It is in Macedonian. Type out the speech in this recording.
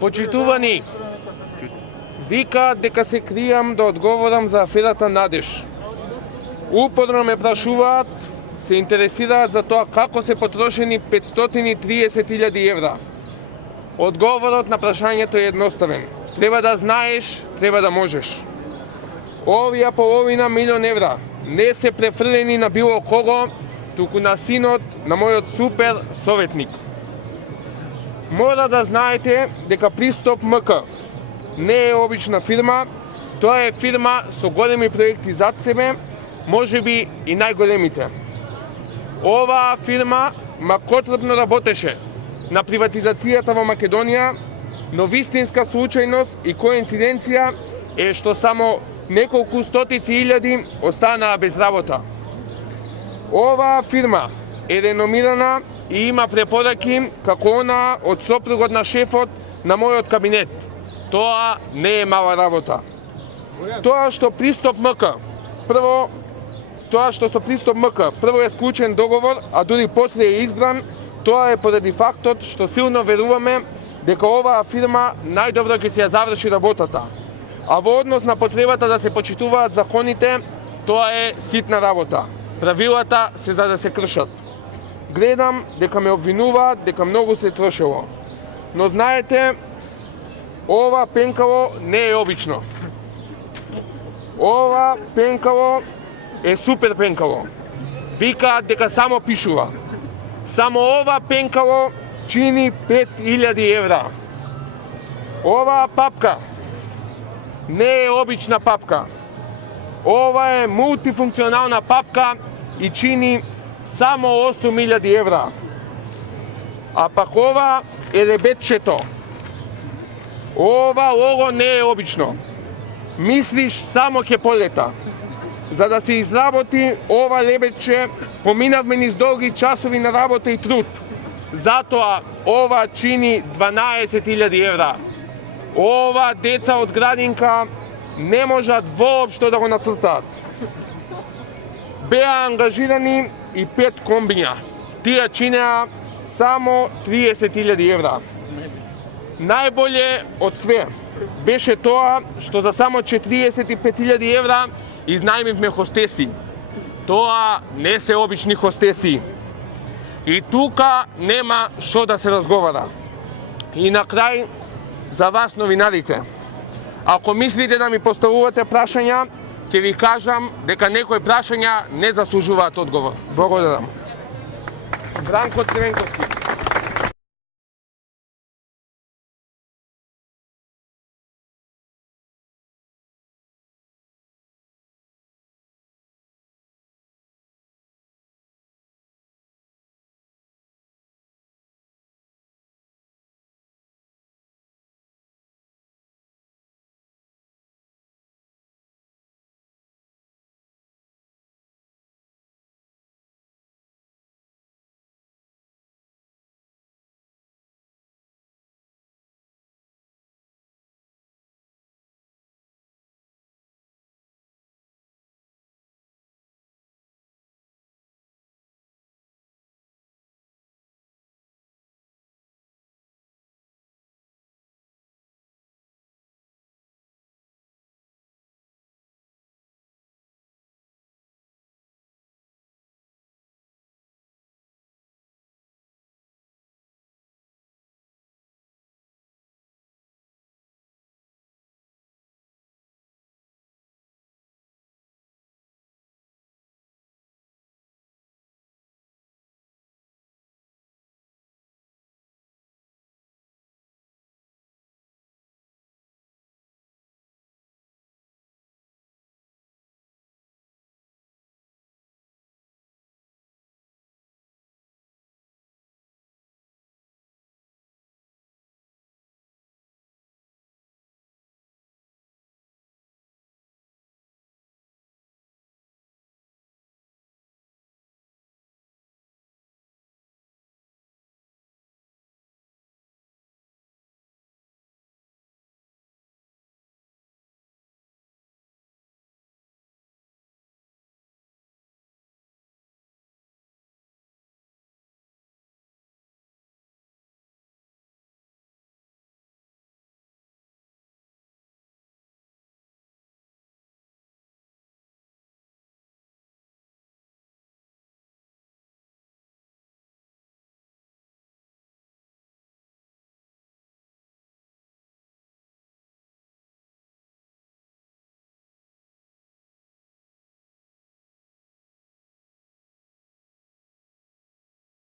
Почитувани, вика дека се кријам да одговорам за аферата Надеж. Упорно ме прашуваат, се интересираат за тоа како се потрошени 530.000 евра. Одговорот на прашањето е едноставен. Треба да знаеш, треба да можеш. Овие половина милион евра не се префрлени на било кого, туку на синот на мојот супер советник. Мора да знаете дека Пристап МК не е обична фирма, тоа е фирма со големи проекти зад себе, можеби и најголемите. Оваа фирма макотрпно работеше на приватизацијата во Македонија, но вистинска случајност и коинциденција е што само неколку стотици илјади останаа без работа. Оваа фирма е реномирана и има препораки како она од сопругот на шефот на мојот кабинет. Тоа не е мала работа. Тоа што со Пристап МК прво е склучен договор, а дури после е избран, тоа е поради фактот што силно веруваме дека оваа фирма најдобро ќе се ја заврши работата. А во однос на потребата да се почитуваат законите, тоа е ситна работа. Правилата се за да се кршат. Гледам дека ме обвинуваат дека многу се трошело. Но знаете, ова пенкало не е обично. Ова пенкало е супер пенкало. Викаат дека само пишува. Само ова пенкало чини 5.000 евра. Оваа папка не е обична папка. Ова е мултифункционална папка и чини само 8.000 евра. А пак ова е лебедчето. Ова лого не е обично. Мислиш само ќе полета. За да се изработи ова лебедче, поминавме низ долги часови на работа и труд. Затоа ова чини 12.000 евра. Ова деца од градинка не можат воопшто да го нацртаат. Беа ангажирани и 5 комбиња. Тие чинеа само 30.000 евра. Најболje од све беше тоа што за само 45.000 евра изнајмивме хостеси. Тоа не се обични хостеси. И тука нема што да се разговара. И на крај, за вас новинарите, ако мислите да ми поставувате прашања, ќе ви кажам дека некои прашања не заслужуваат одговор. Благодарам. Бранко Црвенковски.